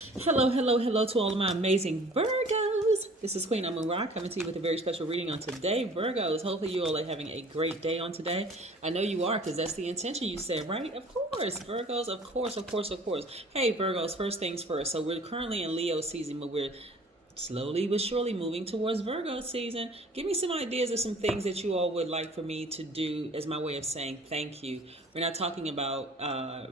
Hello, hello, hello to all of my amazing Virgos. This is Queen Amun Ra coming to you with a very special reading on today. Virgos, hopefully you all are having a great day on today. I know you are because that's the intention you said, right? Of course, Virgos, of course, of course, of course. Hey, Virgos, first things first. So we're currently in Leo season, but we're slowly but surely moving towards Virgo season. Give me some ideas of some things that you all would like for me to do as my way of saying thank you. We're not talking about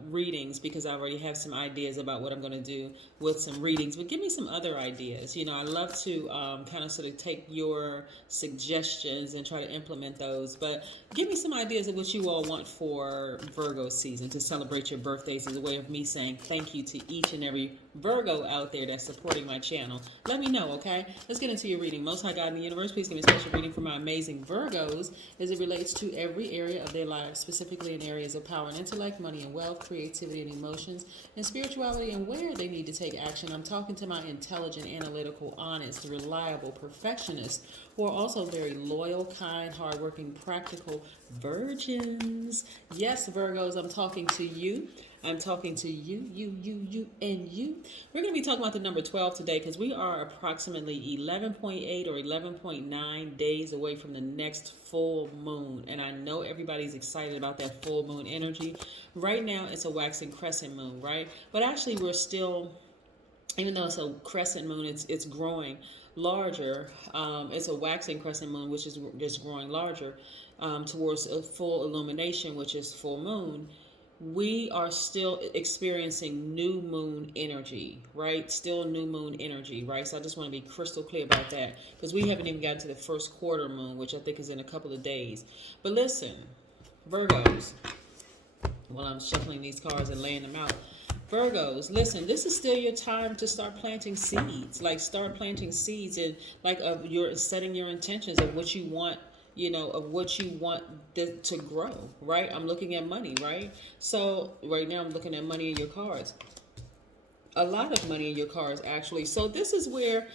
readings because I already have some ideas about what I'm going to do with some readings, but give me some other ideas. I love to kind of sort of take your suggestions and try to implement those, but give me some ideas of what you all want for Virgo season to celebrate your birthdays as a way of me saying thank you to each and every Virgo out there that's supporting my channel. Let me know, okay? Let's get into your reading. Most High God in the universe, please give me a special reading for my amazing Virgos as it relates to every area of their lives, specifically in areas of power and intellect, money and wealth, creativity and emotions, and spirituality, and where they need to take action. I'm talking to my intelligent, analytical, honest, reliable perfectionists who are also very loyal, kind, hardworking, practical virgins. Yes, Virgos, I'm talking to you. I'm talking to you, and you. We're going to be talking about the number 12 today because we are approximately 11.8 or 11.9 days away from the next full moon. And I know everybody's excited about that full moon energy. Right now, it's a waxing crescent moon, right? But actually, we're still, even though it's a crescent moon, it's growing larger. It's a waxing crescent moon, which is just growing larger towards a full illumination, which is full moon. We are still experiencing new moon energy, right? Still new moon energy, right? So I just want to be crystal clear about that because we haven't even gotten to the first quarter moon, which I think is in a couple of days. But listen, Virgos, while I'm shuffling these cards and laying them out, Virgos, listen, this is still your time to start planting seeds. Like start planting seeds and like of your setting your intentions of what you want, of what you want to grow, right? I'm looking at money, right? So right now I'm looking at money in your cards. A lot of money in your cards, actually. So this is where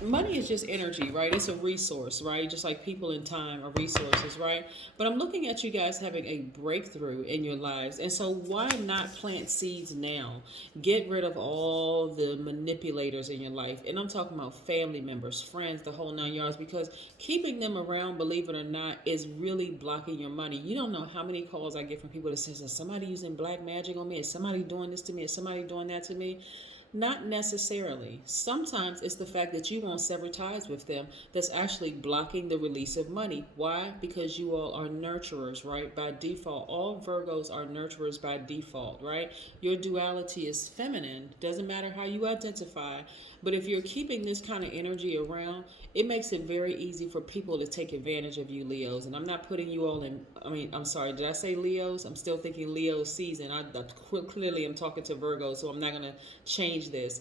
money is just energy, right? It's a resource, right? Just like people and time are resources, right? But I'm looking at you guys having a breakthrough in your lives. And so why not plant seeds now? Get rid of all the manipulators in your life. And I'm talking about family members, friends, the whole nine yards, because keeping them around, believe it or not, is really blocking your money. You don't know how many calls I get from people that says, is somebody using black magic on me? Is somebody doing this to me? Is somebody doing that to me? Not necessarily. Sometimes it's the fact that you won't sever ties with them that's actually blocking the release of money. Why? Because you all are nurturers, right? By default. All Virgos are nurturers by default, right? Your duality is feminine. Doesn't matter how you identify. But if you're keeping this kind of energy around, it makes it very easy for people to take advantage of you, Leos. And I'm not putting you all in, I'm sorry, did I say Leos? I'm still thinking Leo season. I clearly am talking to Virgo, so I'm not going to change this.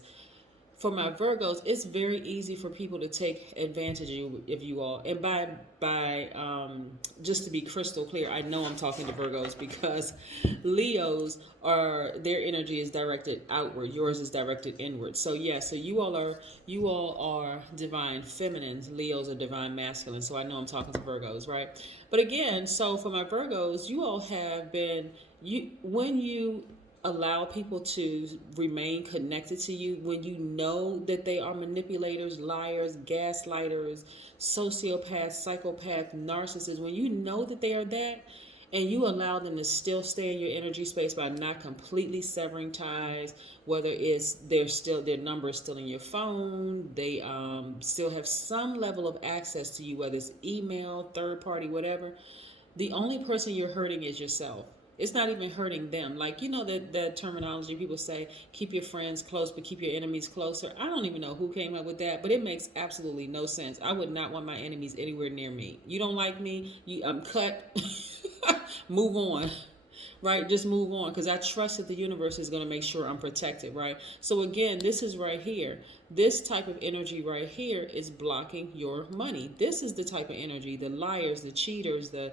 For my Virgos, it's very easy for people to take advantage of you all. And by just to be crystal clear, I know I'm talking to Virgos because Leos are their energy is directed outward. Yours is directed inward. So yeah, so you all are divine feminines. Leos are divine masculine. So I know I'm talking to Virgos, right? But again, so for my Virgos, you all have been when you allow people to remain connected to you, when you know that they are manipulators, liars, gaslighters, sociopaths, psychopaths, narcissists, when you know that they are that, and you allow them to still stay in your energy space by not completely severing ties, whether it's their number is still in your phone, they still have some level of access to you, whether it's email, third party, whatever. The only person you're hurting is yourself. It's not even hurting them. Like, that terminology people say, keep your friends close, but keep your enemies closer. I don't even know who came up with that, but it makes absolutely no sense. I would not want my enemies anywhere near me. You don't like me, I'm cut. Move on, right? Just move on because I trust that the universe is going to make sure I'm protected, right? So again, this is right here. This type of energy right here is blocking your money. This is the type of energy, the liars, the cheaters, the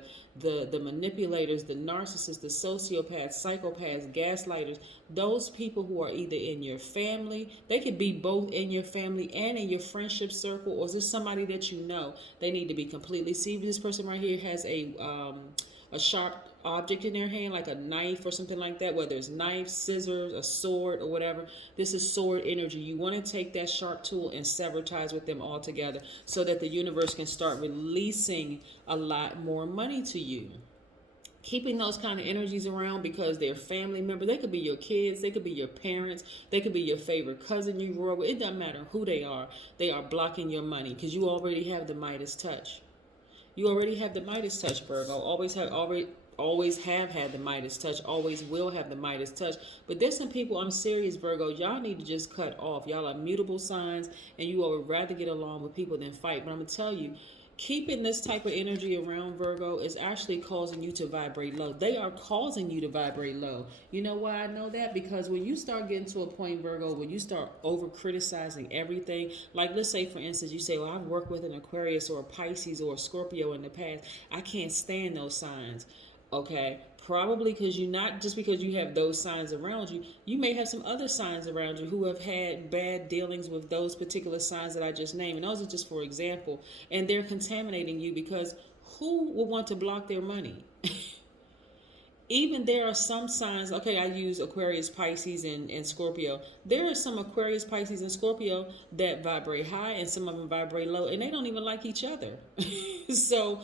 manipulators, the narcissists, the sociopaths, psychopaths, gaslighters, those people who are either in your family, they could be both in your family and in your friendship circle, or is this somebody that you know? They need to be completely, see, this person right here has a sharp object in their hand, like a knife or something like that, whether it's knife, scissors, a sword, or whatever. This is sword energy. You want to take that sharp tool and sever ties with them altogether so that the universe can start releasing a lot more money to you. Keeping those kind of energies around because they're family members. They could be your kids, they could be your parents, they could be your favorite cousin you grew up with. It doesn't matter who they are. They are blocking your money because you already have the Midas touch. You already have the Midas touch, Virgo. Always have had the Midas touch, always will have the Midas touch. But there's some people, I'm serious, Virgo, y'all need to just cut off. Y'all are mutable signs, and you all would rather get along with people than fight. But I'm going to tell you, keeping this type of energy around, Virgo, is actually causing you to vibrate low. They are causing you to vibrate low. You know why I know that? Because when you start getting to a point, Virgo, when you start over criticizing everything, like let's say, for instance, you say, well, I've worked with an Aquarius or a Pisces or a Scorpio in the past. I can't stand those signs. Okay, probably because you not just because you have those signs around you, you may have some other signs around you who have had bad dealings with those particular signs that I just named. And those are just for example. And they're contaminating you because who would want to block their money? Even there are some signs, okay, I use Aquarius, Pisces, and Scorpio. There are some Aquarius, Pisces, and Scorpio that vibrate high and some of them vibrate low, and they don't even like each other. So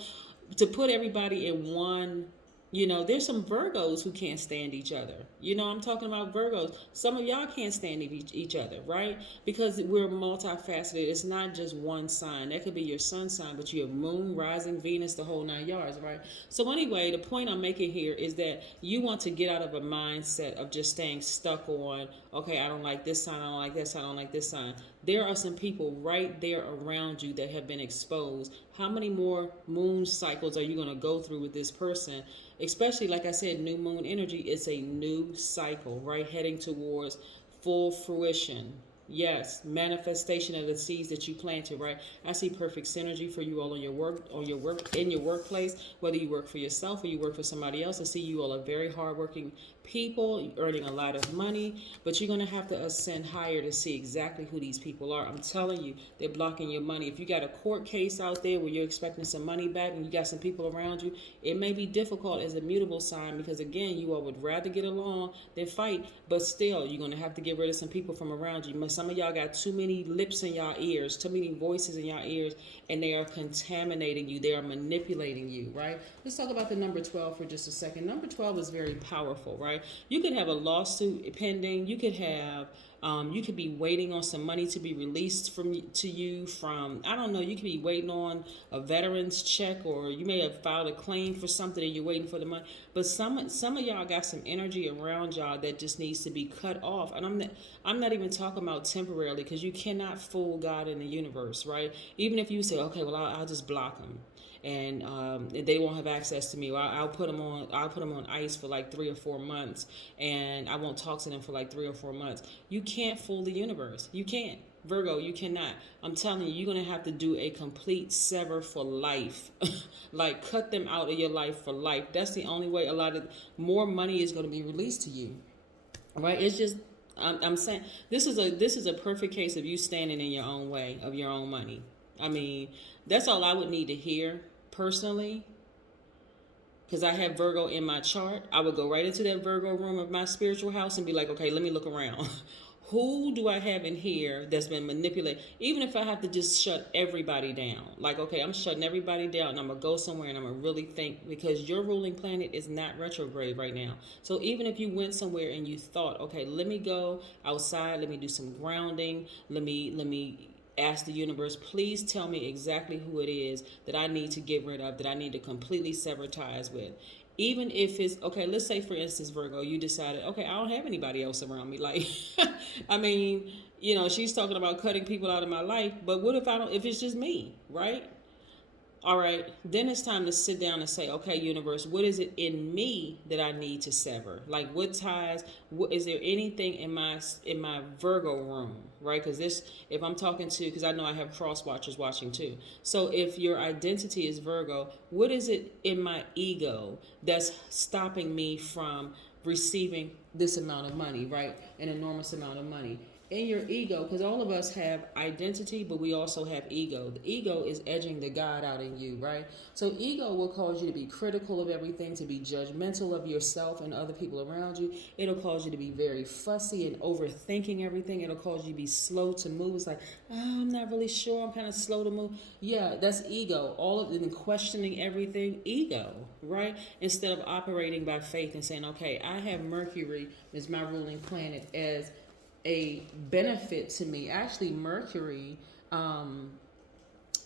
to put everybody in one, there's some Virgos who can't stand each other. I'm talking about Virgos. Some of y'all can't stand each other, right? Because we're multifaceted. It's not just one sign. That could be your sun sign, but you have moon, rising, Venus, the whole 9 yards, right? So anyway, the point I'm making here is that you want to get out of a mindset of just staying stuck on, okay, I don't like this sign, I don't like this sign, I don't like this sign. There are some people right there around you that have been exposed. How many more moon cycles are you going to go through with this person? Especially, like I said, new moon energy is a new cycle, right? Heading towards full fruition. Yes, manifestation of the seeds that you planted, right? I see perfect synergy for you all in your workplace, whether you work for yourself or you work for somebody else. I see you all are very hardworking people, earning a lot of money, but you're going to have to ascend higher to see exactly who these people are. I'm telling you, they're blocking your money. If you got a court case out there where you're expecting some money back and you got some people around you, it may be difficult as a mutable sign because, again, you all would rather get along than fight, but still, you're going to have to get rid of some people from around you. Some of y'all got too many lips in y'all ears, too many voices in y'all ears, and they are contaminating you. They are manipulating you, right? Let's talk about the number 12 for just a second. Number 12 is very powerful, right? You could have a lawsuit pending. You could have, you could be waiting on some money to be released to you from, I don't know, you could be waiting on a veteran's check, or you may have filed a claim for something and you're waiting for the money. But some of y'all got some energy around y'all that just needs to be cut off. And I'm not even talking about temporarily, because you cannot fool God in the universe, right? Even if you say, okay, well, I'll just block them, and they won't have access to me. Or I'll put them on ice for like 3 or 4 months, and I won't talk to them for like 3 or 4 months. You can't fool the universe. You can't. Virgo, you cannot. I'm telling you, you're going to have to do a complete sever for life. Like, cut them out of your life for life. That's the only way more money is going to be released to you. Right? It's just, I'm saying, this is a perfect case of you standing in your own way of your own money. I mean, that's all I would need to hear personally. Because I have Virgo in my chart. I would go right into that Virgo room of my spiritual house and be like, okay, let me look around. Who do I have in here that's been manipulated? Even if I have to just shut everybody down. Like, okay, I'm shutting everybody down, and I'm going to go somewhere and I'm going to really think, because your ruling planet is not retrograde right now. So even if you went somewhere and you thought, okay, let me go outside, let me do some grounding, let me ask the universe, please tell me exactly who it is that I need to get rid of, that I need to completely sever ties with. Even if it's, okay, let's say, for instance, Virgo, you decided, okay, I don't have anybody else around me. Like, I mean, she's talking about cutting people out of my life, but what if it's just me, right? All right, then it's time to sit down and say, okay, universe, what is it in me that I need to sever? Like, what ties? Is there anything in my Virgo room, right? Because if I'm talking to, because I know I have cross watchers watching too. So if your identity is Virgo, what is it in my ego that's stopping me from receiving this amount of money, right? An enormous amount of money. in your ego, because all of us have identity, but we also have ego. The ego is edging the God out in you, right? So ego will cause you to be critical of everything, to be judgmental of yourself and other people around you. It'll cause you to be very fussy and overthinking everything. It'll cause you to be slow to move. It's like, oh, I'm not really sure, I'm kind of slow to move. Yeah, that's ego. All of it, and questioning everything, ego, right? Instead of operating by faith and saying, okay, I have Mercury as my ruling planet as a benefit to me. Actually, Mercury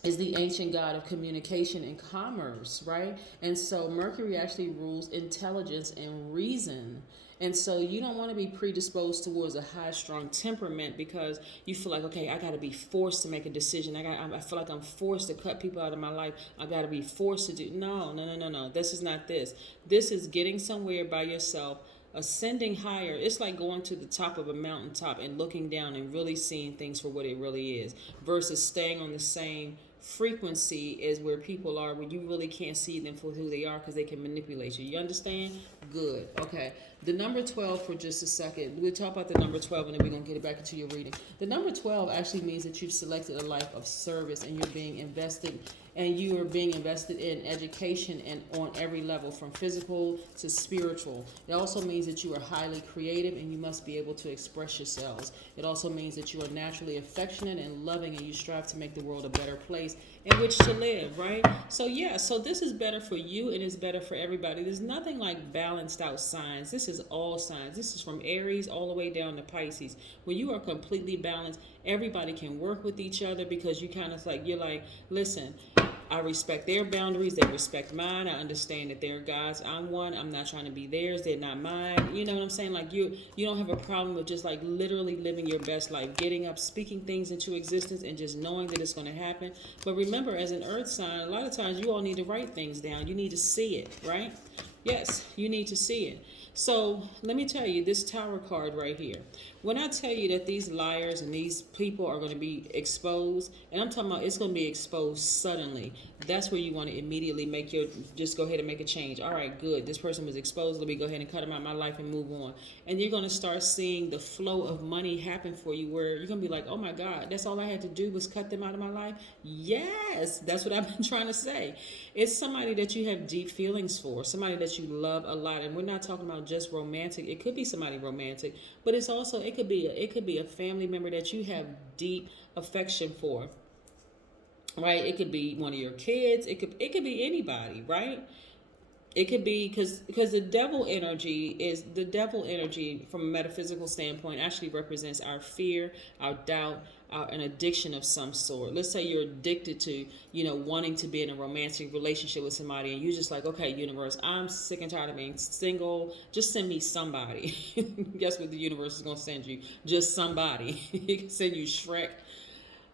is the ancient god of communication and commerce, right? And so Mercury actually rules intelligence and reason. And so you don't want to be predisposed towards a high-strung temperament because you feel like, okay, I got to be forced to make a decision. I feel like I'm forced to cut people out of my life. I got to be forced to do. No, no, no, no, no. This is not this. This is getting somewhere by yourself, ascending higher. It's like going to the top of a mountaintop and looking down and really seeing things for what it really is, versus staying on the same frequency is where people are, where you really can't see them for who they are because they can manipulate you. You understand? Good. Okay. The number 12 for just a second. We'll talk about the number 12 and then we're going to get it back into your reading. The number 12 actually means that you've selected a life of service and you're being invested, and you are being invested in education and on every level from physical to spiritual. It also means that you are highly creative and you must be able to express yourselves. It also means that you are naturally affectionate and loving and you strive to make the world a better place in which to live, right? So yeah, so this is better for you and it's better for everybody. There's nothing like balanced out signs. This is all signs. This is from Aries all the way down to Pisces. When you are completely balanced, everybody can work with each other because you kind of like, you're like, listen, I respect their boundaries. They respect mine. I understand that they're God's. I'm one. I'm not trying to be theirs. They're not mine. You know what I'm saying? Like you don't have a problem with just like literally living your best life, getting up, speaking things into existence, and just knowing that it's going to happen. But remember, as an earth sign, a lot of times you all need to write things down. You need to see it, right? Yes, you need to see it. So let me tell you, this Tower card right here. When I tell you that these liars and these people are going to be exposed, and I'm talking about it's going to be exposed suddenly, that's where you want to immediately just go ahead and make a change. All right, good. This person was exposed. Let me go ahead and cut them out of my life and move on. And you're going to start seeing the flow of money happen for you where you're going to be like, oh my God, that's all I had to do was cut them out of my life? Yes, that's what I've been trying to say. It's somebody that you have deep feelings for, somebody that you love a lot. And we're not talking about just romantic. It could be somebody romantic, but it's also, it could be a family member that you have deep affection for, right? It could be one of your kids. It could be anybody, right? It could be because the devil energy from a metaphysical standpoint actually represents our fear, our doubt, an addiction of some sort. Let's say you're addicted to, wanting to be in a romantic relationship with somebody, and you're just like, okay, universe, I'm sick and tired of being single. Just send me somebody. Guess what the universe is going to send you? Just somebody. It can send you Shrek.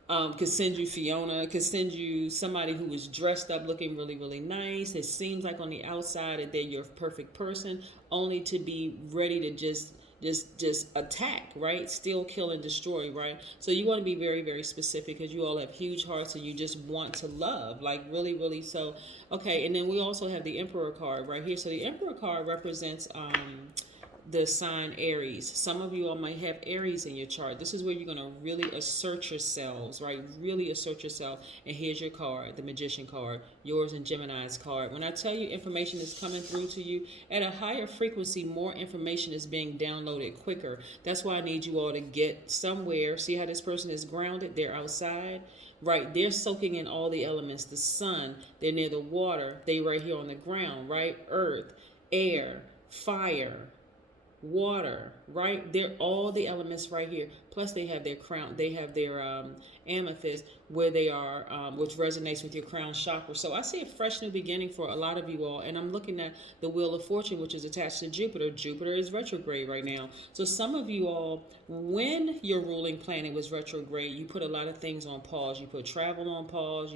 Could send you Fiona, could send you somebody who is dressed up looking really, really nice. It seems like on the outside that they're your perfect person, only to be ready to just attack, right? Steal, kill, and destroy, right? So you want to be very, very specific because you all have huge hearts and you just want to love, like really, really. So, okay, and then we also have the Emperor card right here. So the Emperor card represents the sign Aries. Some of you all might have Aries in your chart. This is where you're going to really assert yourselves, right? Really assert yourself. And here's your card, the Magician card, yours and Gemini's card. When I tell you information is coming through to you at a higher frequency, more information is being downloaded quicker. That's why I need you all to get somewhere. See how this person is grounded? They're outside. Right, they're soaking in all the elements. The sun, they're near the water. They right here on the ground, right? Earth, air, fire, water, right? They're all the elements right here. Plus they have their crown, they have their amethyst where they are, which resonates with your crown chakra. So I see a fresh new beginning for a lot of you all. And I'm looking at the Wheel of Fortune, which is attached to Jupiter. Jupiter is retrograde right now. So some of you all, when your ruling planet was retrograde, you put a lot of things on pause. You put travel on pause.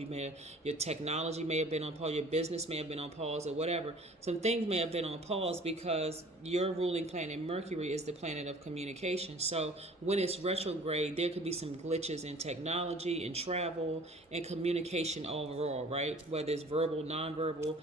Your technology may have been on pause. Your business may have been on pause or whatever. Some things may have been on pause because your ruling planet, Mercury, is the planet of communication. So when it's retrograde, there could be some glitches in technology and travel and communication overall, right? Whether it's verbal, nonverbal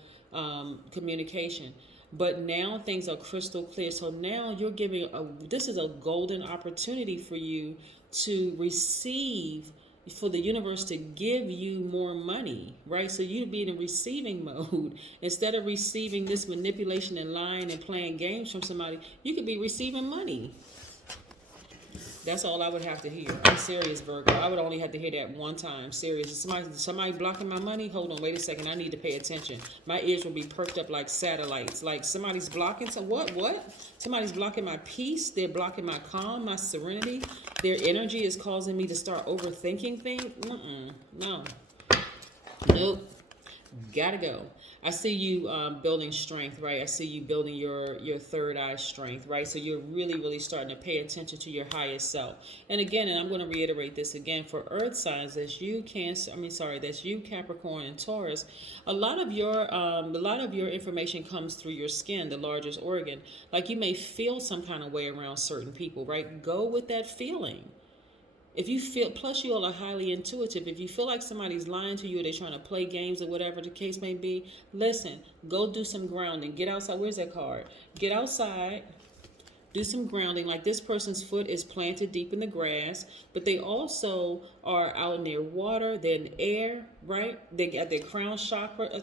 communication. But now things are crystal clear. So now you're giving this is a golden opportunity for you to receive, for the universe to give you more money, right? So you be in receiving mode. Instead of receiving this manipulation and lying and playing games from somebody, you could be receiving money. That's all I would have to hear. I'm serious, Virgo. I would only have to hear that one time. Serious. Somebody blocking my money? Hold on, wait a second. I need to pay attention. My ears will be perked up like satellites. Like somebody's blocking some what? Somebody's blocking my peace. They're blocking my calm, my serenity. Their energy is causing me to start overthinking things. No. Nope. Gotta go. I see you building strength, right? I see you building your third eye strength, right? So you're really starting to pay attention to your highest self. And again, and I'm going to reiterate this again, for earth signs, that's you Capricorn and Taurus. A lot of your information comes through your skin, the largest organ. Like you may feel some kind of way around certain people, right? Go with that feeling. If you feel, plus you all are highly intuitive. If you feel like somebody's lying to you or they're trying to play games or whatever the case may be, listen, go do some grounding. Get outside. Where's that card? Get outside. Do some grounding. Like this person's foot is planted deep in the grass, but they also are out near water. They're in the air, right? They got their crown chakra.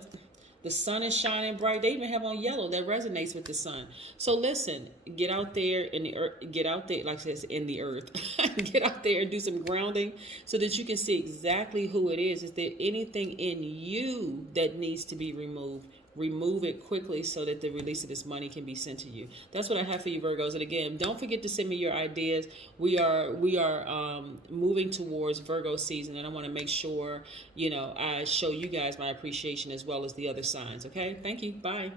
The sun is shining bright. They even have on yellow that resonates with the sun. So listen, get out there in the earth. Get out there, like I said, in the earth. Get out there and do some grounding so that you can see exactly who it is. Is there anything in you that needs to be removed? Remove it quickly so that the release of this money can be sent to you. That's what I have for you, Virgos. And again, don't forget to send me your ideas. We are moving towards Virgo season, and I want to make sure I show you guys my appreciation as well as the other signs. Okay, thank you. Bye.